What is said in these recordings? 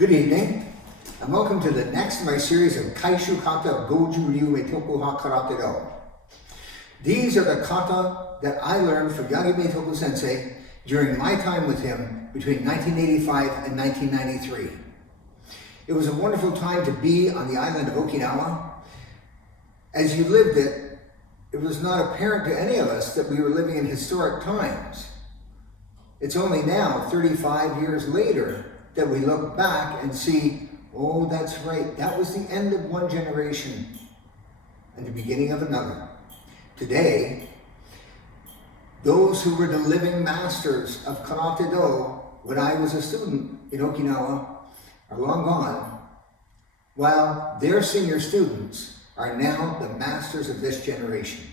Good evening, and welcome to the next in my series of Kaishu Kata of Goju Ryu Kata Do. These are the kata that I learned from Yagi Meitoku Sensei during my time with him between 1985 and 1993. It was a wonderful time to be on the island of Okinawa. As you lived it, it was not apparent to any of us that we were living in historic times. It's only now, 35 years later, that we look back and see, oh, that's right, that was the end of one generation and the beginning of another. Today, those who were the living masters of Karate Do when I was a student in Okinawa are long gone, while their senior students are now the masters of this generation.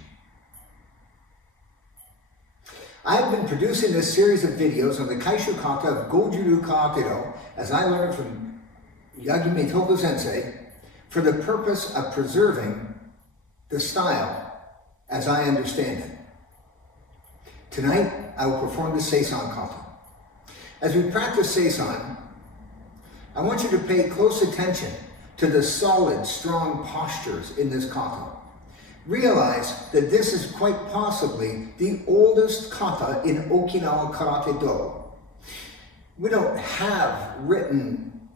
I've been producing this series of videos on the Kaishu Kata of Goju Ryu Kata as I learned from Yagi Meitoku Sensei for the purpose of preserving the style as I understand it. Tonight, I will perform the Seisan Kata. As we practice Seisan, I want you to pay close attention to the solid, strong postures in this kata. Realize that this is quite possibly the oldest kata in Okinawa Karate Do. We don't have written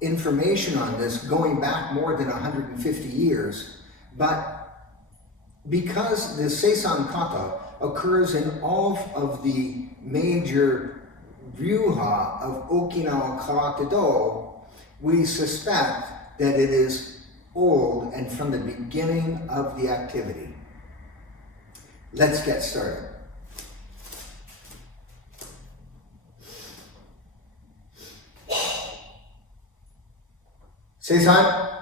information on this going back more than 150 years, but because the Seisan Kata occurs in all of the major ryuha of Okinawa Karate Do, we suspect that it is old and from the beginning of the activity. Let's get started. Seisan.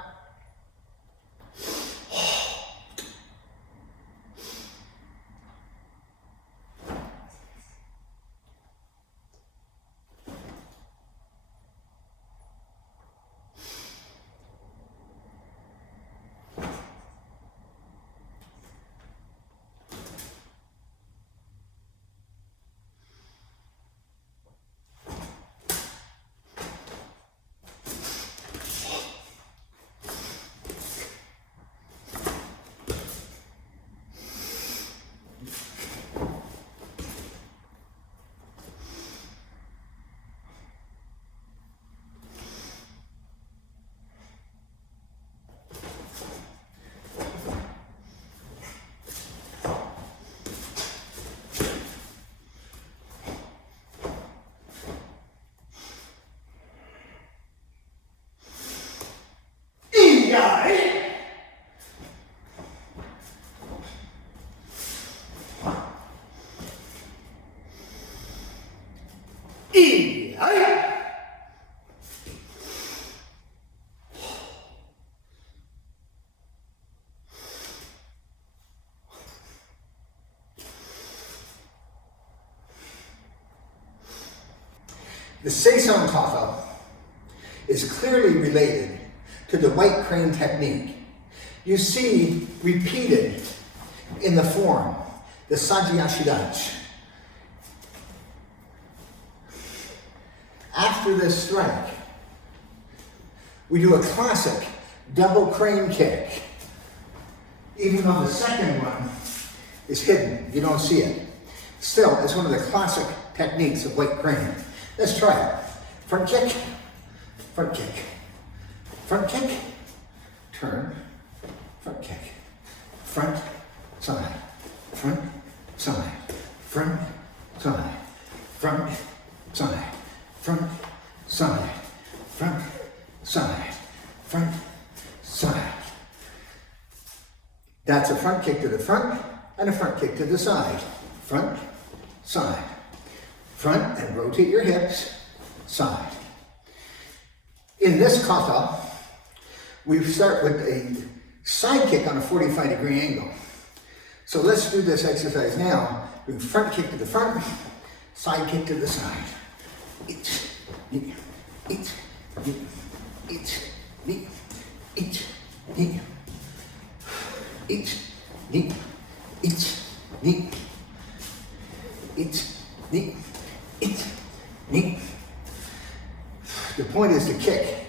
The Seisan Kata is clearly related to the white crane technique. You see repeated in the form, the Sajiashidachi. After this strike, we do a classic double crane kick, even though the second one is hidden, you don't see it. Still, it's one of the classic techniques of white crane. Let's try it. Front kick, front kick, front kick, turn, front kick, front, side, front, side, front, side, front, side, front, side, front, side, front, side. That's a front kick to the front and a front kick to the side. Front, side. Front and rotate your hips, side. In this kata, we start with a side kick on a 45-degree angle. So let's do this exercise now. We front kick to the front, side kick to the side. Each, knee, each, knee, each, knee, each, knee, each, knee, each, knee, each, knee. The point is to kick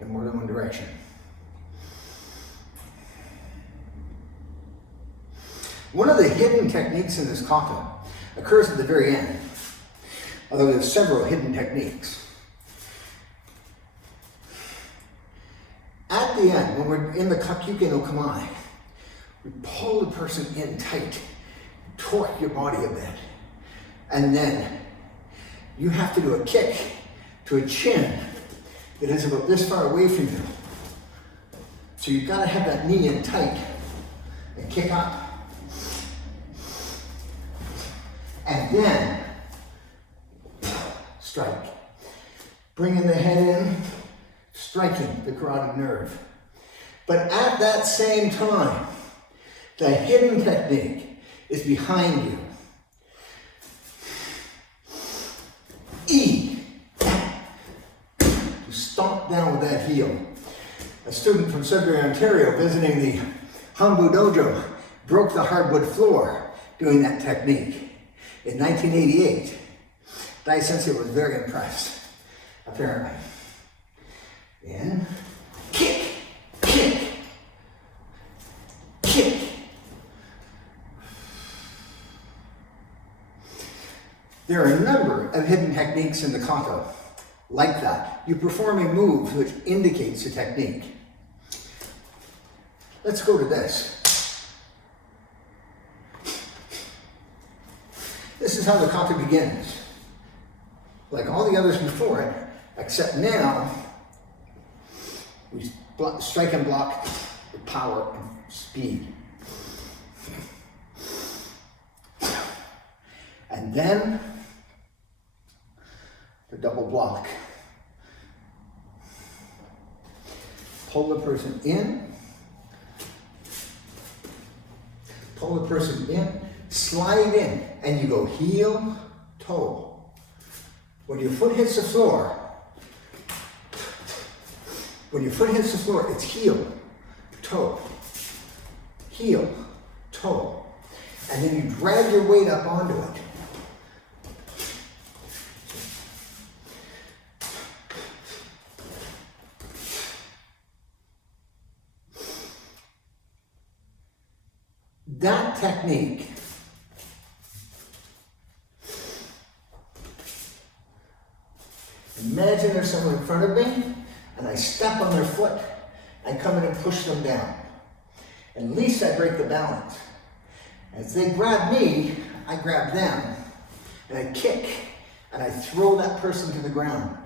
in more than one direction. One of the hidden techniques in this kata occurs at the very end, although there's several hidden techniques. At the end, when we're in the kakyuke no kamae, we pull the person in tight, torque your body a bit, and then you have to do a kick to a chin that is about this far away from you. So you've got to have that knee in tight and kick up. And then strike. Bringing the head in, striking the carotid nerve. But at that same time, the hidden technique is behind you. E. You stomp down with that heel. A student from Sudbury, Ontario, visiting the Hanbu Dojo, broke the hardwood floor doing that technique in 1988. Dai Sensei was very impressed, apparently. In, kick, kick, kick. There are a number of hidden techniques in the kata like that. You perform a move which indicates a technique. Let's go to this. This is how the kata begins. Like all the others before it, except now we strike and block with power and speed. And then the double block. Pull the person in, pull the person in, slide in, and you go heel, toe. When your foot hits the floor, it's heel, toe, heel, toe. And then you drag your weight up onto it. That technique imagine there's someone in front of me and I step on their foot and come in and push them down. At least I break the balance. As they grab me, I grab them and I kick and I throw that person to the ground.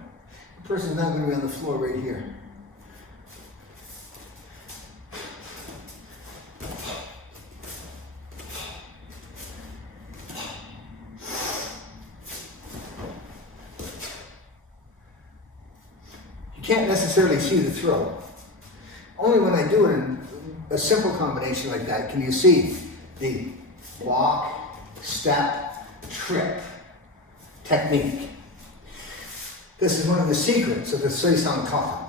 The person's not going to be on the floor right here. You can't necessarily see the throw. Only when I do it in a simple combination like that can you see the walk, step, trip technique. This is one of the secrets of the Seisan Kata.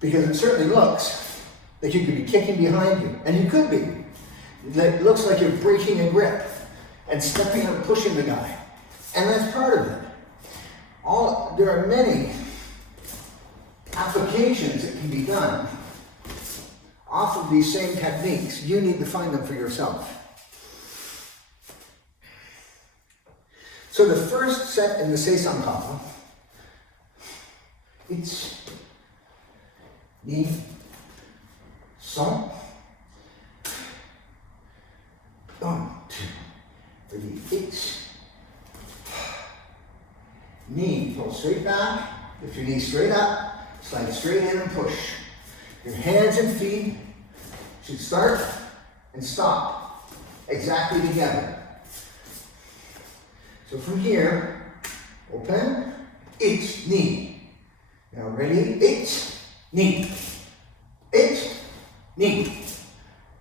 Because it certainly looks like you could be kicking behind you, and you could be. It looks like you're breaking a grip and stepping and pushing the guy. And that's part of it. There are many applications that can be done off of these same techniques. You need to find them for yourself. So the first set in the Seisan Kata, it's ni, son, 1, 2, 3, 8. Knee, pull straight back, lift your knee straight up, slide straight in and push. Your hands and feet should start and stop exactly together. So from here, open, 8, knee. Now ready, 8, knee. 8, knee.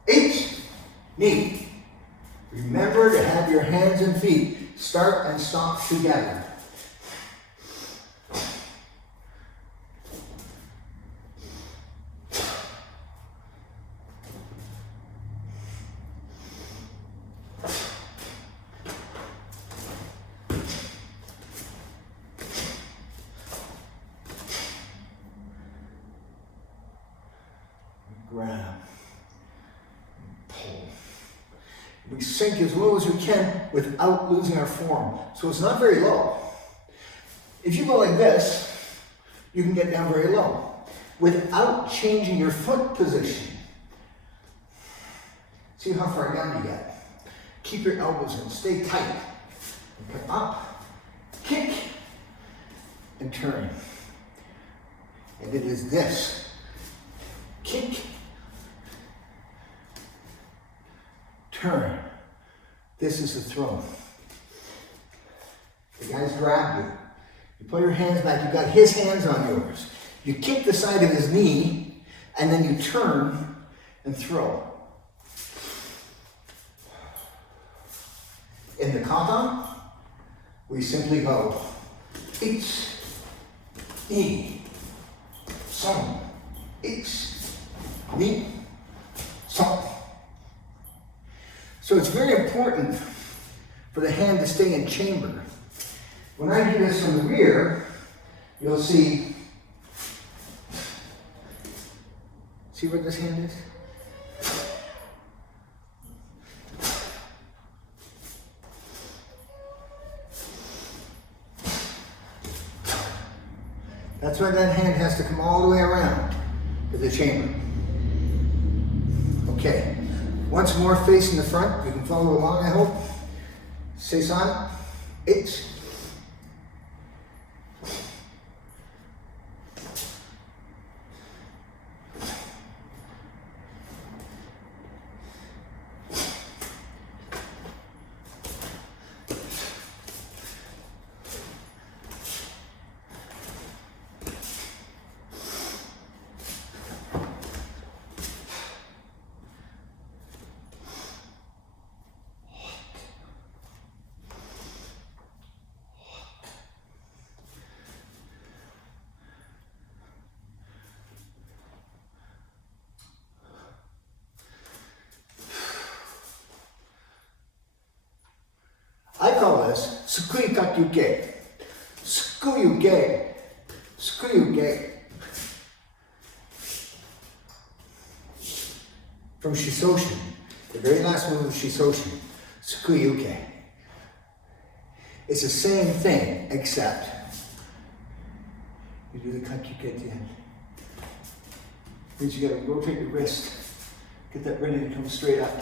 8, knee. Remember to have your hands and feet start and stop together. grab, pull. We sink as low as we can without losing our form. So it's not very low. If you go like this, you can get down very low without changing your foot position. See how far down you get. Keep your elbows in, stay tight. Come up, kick, and turn. And it is this. Kick, turn. This is the throw. The guy's grabbed you. You put your hands back, you got his hands on yours. You kick the side of his knee, and then you turn and throw. In the kata, we simply go, ich, ni, son, ich, ni, son. So it's very important for the hand to stay in chamber. When I do this from the rear, you'll see where this hand is? That's why that hand has to come all the way around to the chamber. Okay, once more facing the front, you can follow along, I hope. Seisan, ich. I call this tsukui-kakyuke. Tsukui-uke. Tsukui-uke. From Shisoshin. The very last move of Shisoshin. Tsukui-uke. It's the same thing, except you do the kakyuke at the end. Means you gotta rotate your wrist. Get that ready to come straight up.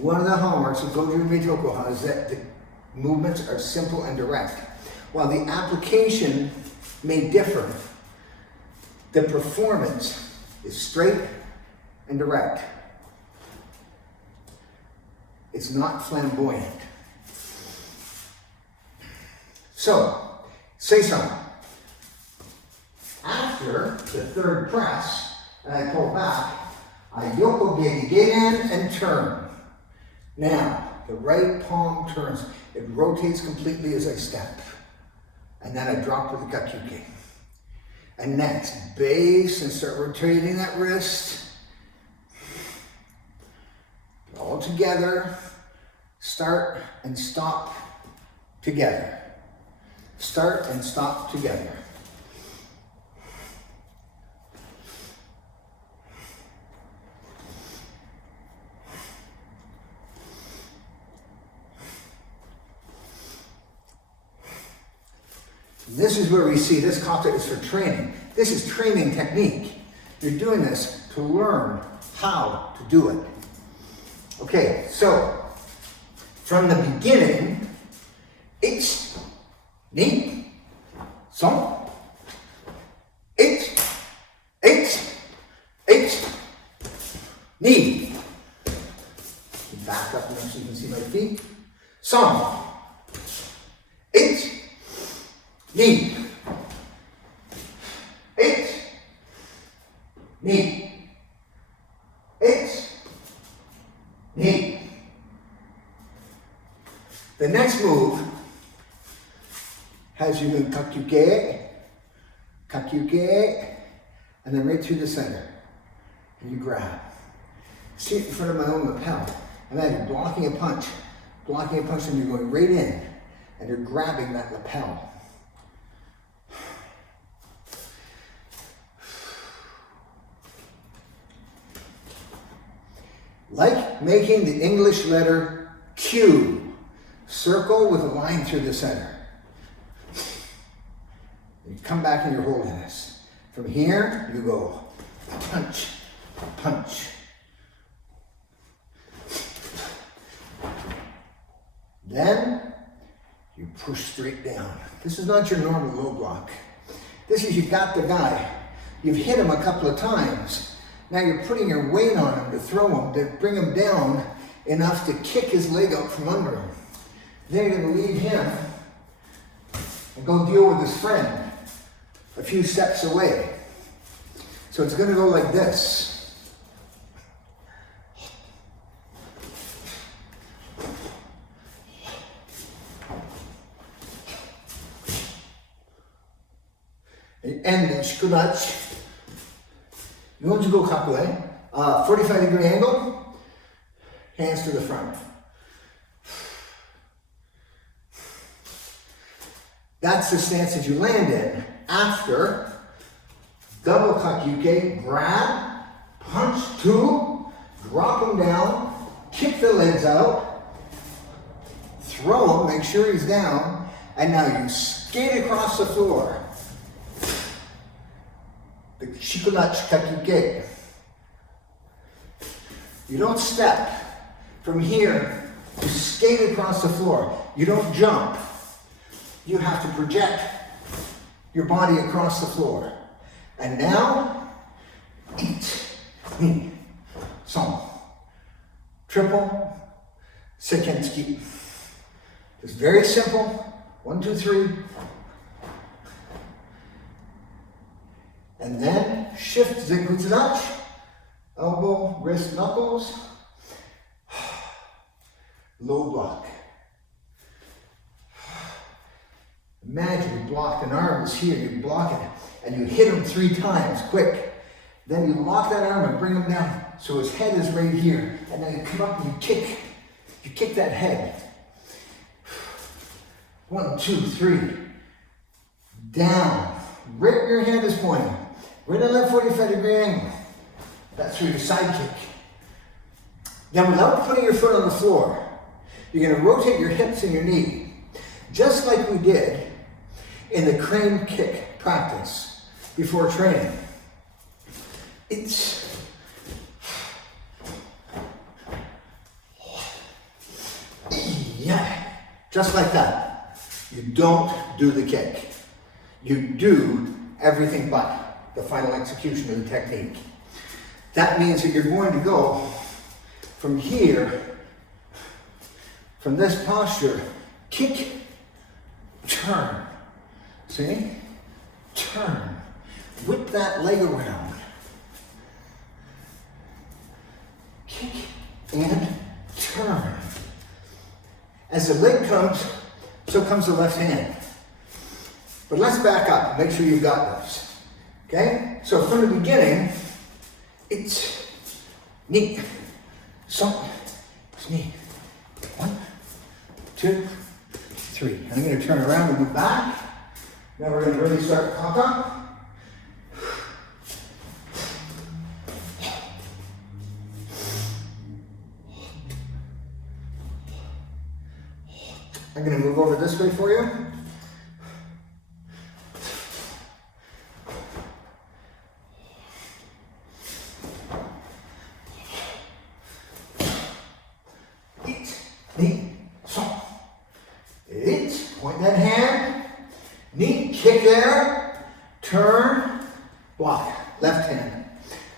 One of the hallmarks of Goju Ryu Kata is that the movements are simple and direct. While the application may differ, the performance is straight and direct. It's not flamboyant. So, Seisan. After the third press, and I pull back, I yoko gegi geiden and turn. Now, the right palm turns. It rotates completely as I step. And then I drop with the kakyuke. And next, base and start rotating that wrist. All together. Start and stop together. Start and stop together. This is where we see this kata is for training. This is training technique. You're doing this to learn how to do it. Okay, so from the beginning, ich, ni, son, ich, ni. Back up now so you can see my feet. Son, ich, ni, ich, ni, ich, ni. The next move has you doing kakyuke, and then right through the center. And you grab. See it in front of my own lapel. And then you're blocking a punch, and you're going right in, and you're grabbing that lapel. Like making the English letter Q. Circle with a line through the center. You come back and you're holding this. From here, you go punch, punch. Then, you push straight down. This is not your normal low block. This is, you've got the guy. You've hit him a couple of times. Now you're putting your weight on him to throw him, to bring him down enough to kick his leg out from under him. Then you're going to leave him and go deal with his friend a few steps away. So it's going to go like this. And then shikudachi. You want to go kakue, 45-degree angle, hands to the front. That's the stance that you land in after double kakyuke, grab, punch two, drop him down, kick the legs out, throw him, make sure he's down, and now you skate across the floor. The shikudachi kakyuke. You don't step. From here, you skate across the floor. You don't jump. You have to project your body across the floor. And now, eat, ni, son. Triple, sekensuki. It's very simple. 1, 2, 3. And then shift zenkutsudachi, elbow, wrist, knuckles, low block. Imagine you block an arm is here, you block it, and you hit him 3 times, quick. Then you lock that arm and bring him down, so his head is right here. And then you come up and you kick that head. 1, 2, 3, down, right where your hand is pointing. Right on that 45-degree angle. That's through your side kick. Now without putting your foot on the floor, you're going to rotate your hips and your knee, just like we did in the crane kick practice before training. It's yeah, just like that. You don't do the kick. You do everything but the final execution of the technique. That means that you're going to go from here, from this posture, kick, turn. See? Turn. Whip that leg around. Kick and turn. As the leg comes, so comes the left hand. But let's back up, make sure you've got this. Okay? So from the beginning, it's knee, son, knee. 1, 2, 3. I'm going to turn around and go back. Now we're going to really start kata. I'm going to move over this way for you. Knee, son. Point that hand. Knee, kick there. Turn, block. Left hand.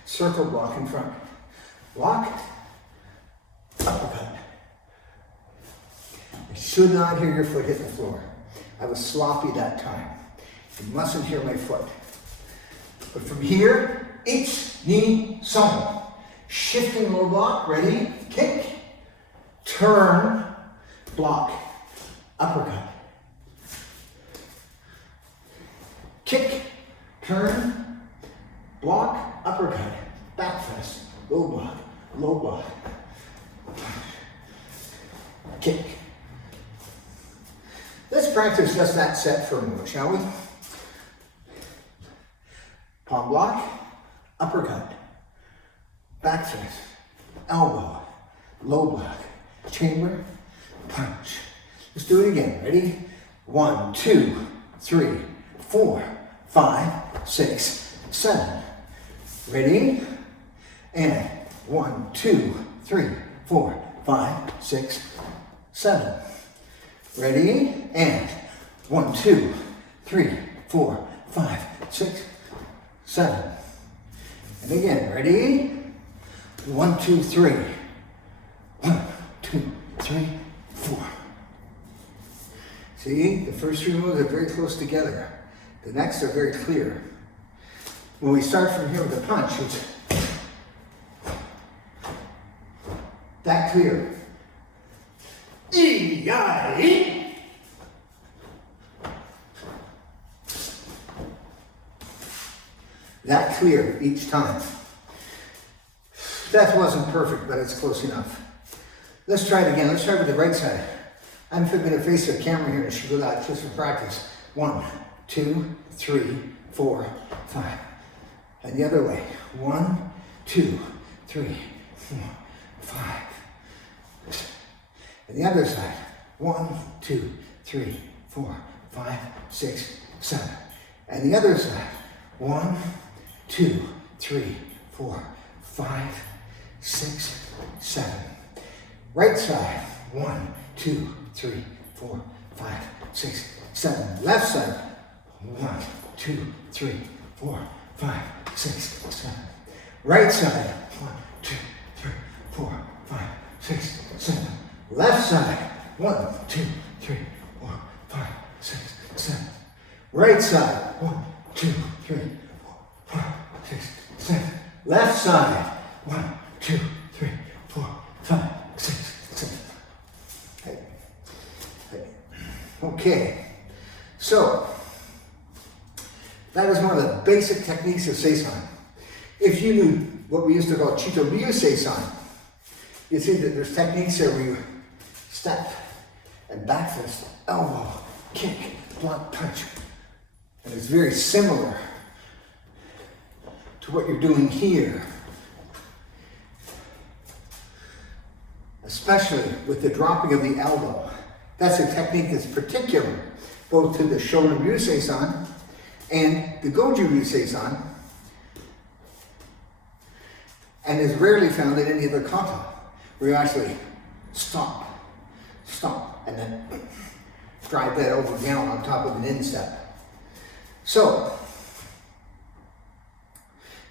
Circle block in front. Block. Uppercut. I should not hear your foot hit the floor. I was sloppy that time. You mustn't hear my foot. But from here, each knee, son. Shifting low block. Ready? Kick. Turn, block, uppercut. Kick, turn, block, uppercut. Back fist, low block. Kick. Let's practice just that set for a moment, shall we? Palm block, uppercut, back fist, elbow, low block, chamber, punch. Let's do it again. Ready? 1, 2, 3, 4, 5, 6, 7. Ready? And 1, 2, 3, 4, 5, 6, 7. Ready? And 1, 2, 3, 4, 5, 6, 7. And again, ready? 1, 2, 3. 1, 2, 3, 4. See, the first three moves are very close together. The next are very clear. When we start from here with the punch, it's that clear. E-I-E. That clear each time. That wasn't perfect, but it's close enough. Let's try it again. Let's try it with the right side. I'm going to face the camera here and shoot it out just for practice. 1, 2, 3, 4, 5. And the other way. 1, 2, 3, 4, 5. And the other side. 1, 2, 3, 4, 5, 6, 7. And the other side. 1, 2, 3, 4, 5, 6, 7. Right side. 1, 2, 3, 4, 5, 6, 7. Left side. 1, 2, 3, 4, 5, 6, 7. Right side. 1, 2, 3, 4, 5, 6, 7. Left side. 1, 2, 3, 4, 5, 6, 7. Right side. 1, 2, 3, 4, 5, 6, 7. Left side. 1, 2, 3, 4, 5, 6, 7. Okay, so that is one of the basic techniques of Seisan. If you knew what we used to call Goju Ryu Sesan, you see that there's techniques there where you step and back fist, elbow, kick, block, punch. And it's very similar to what you're doing here, especially with the dropping of the elbow. That's a technique that's particular both to the Shorin Ryu Seisan and the Goju Ryu Seisan, and is rarely found in any other kata, where you actually stop, and then drive that elbow down on top of an instep. So,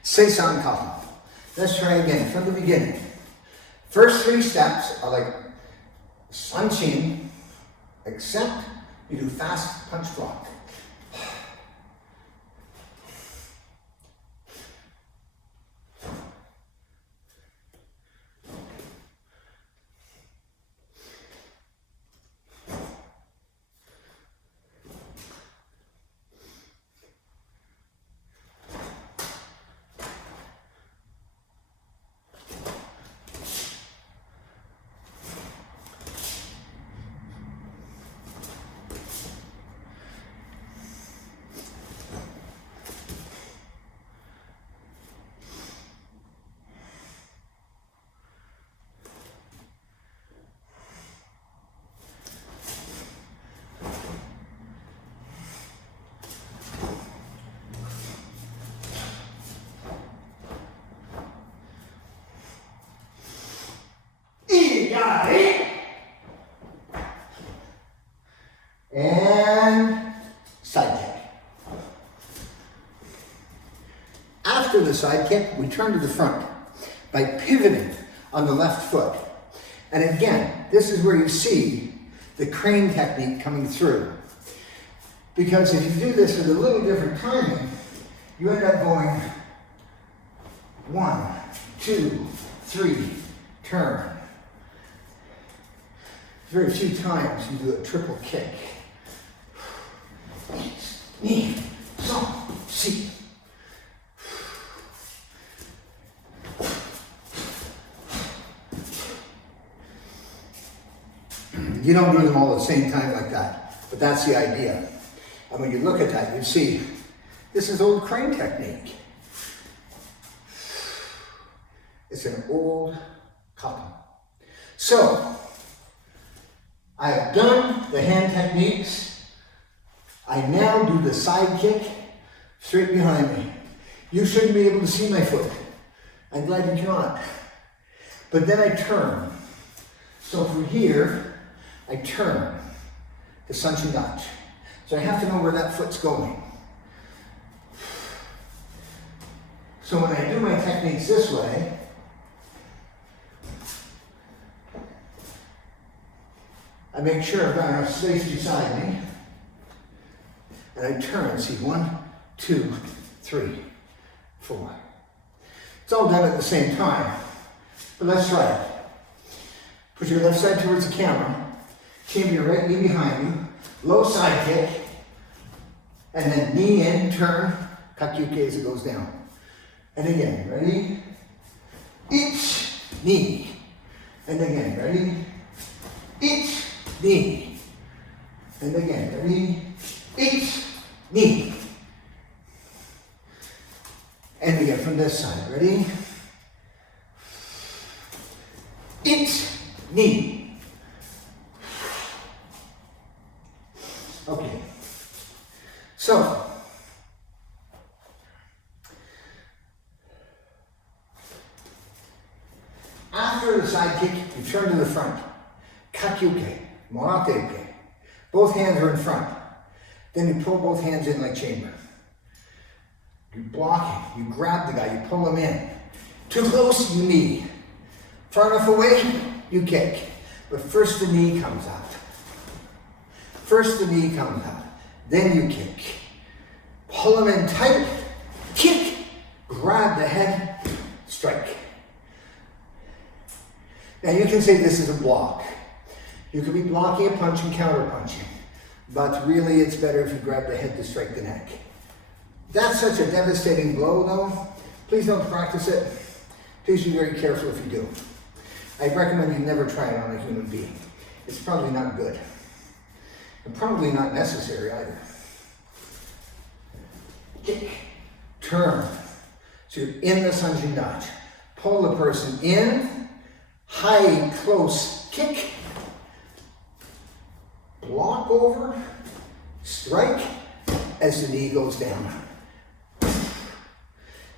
Seisan Kata. Let's try again from the beginning. First three steps are like Sanchin, except you do fast punch block. And side kick. After the side kick, we turn to the front by pivoting on the left foot. And again, this is where you see the crane technique coming through. Because if you do this with a little different timing, you end up going 1, 2, 3, turn. Very few times you do a triple kick. Knee, so, see. You don't do them all at the same time like that, but that's the idea. And when you look at that, you see, this is old crane technique. It's an old Kata. So, I have done the hand techniques. I now do the side kick straight behind me. You shouldn't be able to see my foot. I'm glad you cannot. But then I turn. So from here, I turn to Sanshi Dachi. So I have to know where that foot's going. So when I do my techniques this way, I make sure I've got enough space beside me. And I turn, see, 1, 2, 3, 4. It's all done at the same time, but let's try it. Put your left side towards the camera, chamber your right knee behind you, low side kick, and then knee in, turn, kakyuke as it goes down. And again, ready? Each knee. And again, ready? Each knee. And again, ready? Each knee. And again from this side, ready? Each knee. Okay. So, after the side kick, you turn to the front. Kakyuke, morateuke. Both hands are in front. Then you pull both hands in like chamber. You're blocking, you grab the guy, you pull him in. Too close, you knee. Far enough away, you kick. But first the knee comes out. First the knee comes out. Then you kick. Pull him in tight, kick, grab the head, strike. Now you can say this is a block. You could be blocking a punch and counter punching. But really it's better if you grab the head to strike the neck. That's such a devastating blow though. Please don't practice it. Please be very careful if you do. I recommend you never try it on a human being. It's probably not good. And probably not necessary either. Kick, turn. So you're in the Sanshi Dachi. Pull the person in, high, close kick, block over, strike as the knee goes down.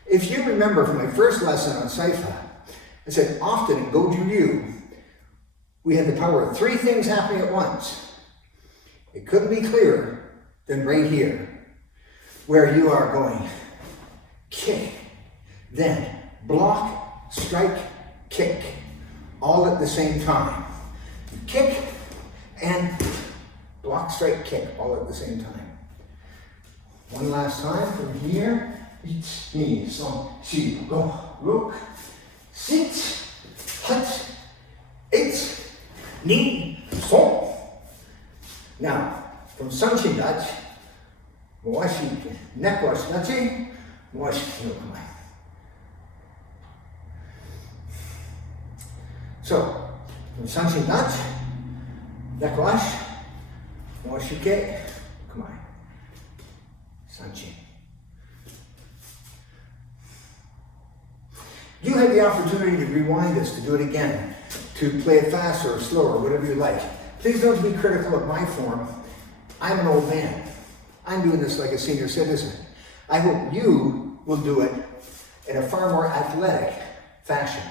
If you remember from my first lesson on Seifa, I said often in Goju Ryu, we had the power of 3 things happening at once. It couldn't be clearer than right here, where you are going kick, then block, strike, kick, all at the same time. You kick and block, strike, kick, all at the same time. One last time from here. Each knee, so, she, go, look, sit, hut, eight, knee, so. Now, from Sanshi Dachi, moashi, neck wash, dachi, moashi, no kamai. So, from Sanshi Dachi, neck wash, moashi ke, kamai. Sanshi. You had the opportunity to rewind this, to do it again, to play it faster or slower, whatever you like. Please don't be critical of my form. I'm an old man. I'm doing this like a senior citizen. I hope you will do it in a far more athletic fashion.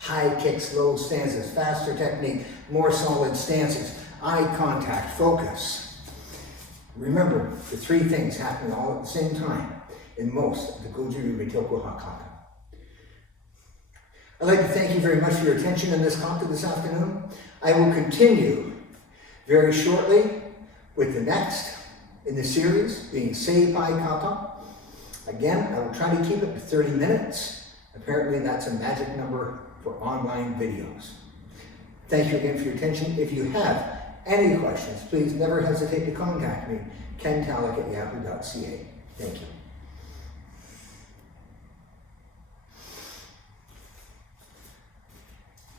High kicks, low stances, faster technique, more solid stances, eye contact, focus. Remember, the 3 things happen all at the same time in most of the Goju Ryu Kata. I'd like to thank you very much for your attention in this kata this afternoon. I will continue very shortly with the next in the series, being Seisan Kata. Again, I will try to keep it to 30 minutes. Apparently that's a magic number for online videos. Thank you again for your attention. If you have any questions, please never hesitate to contact me, Ken Tallack at yahoo.ca. Thank you.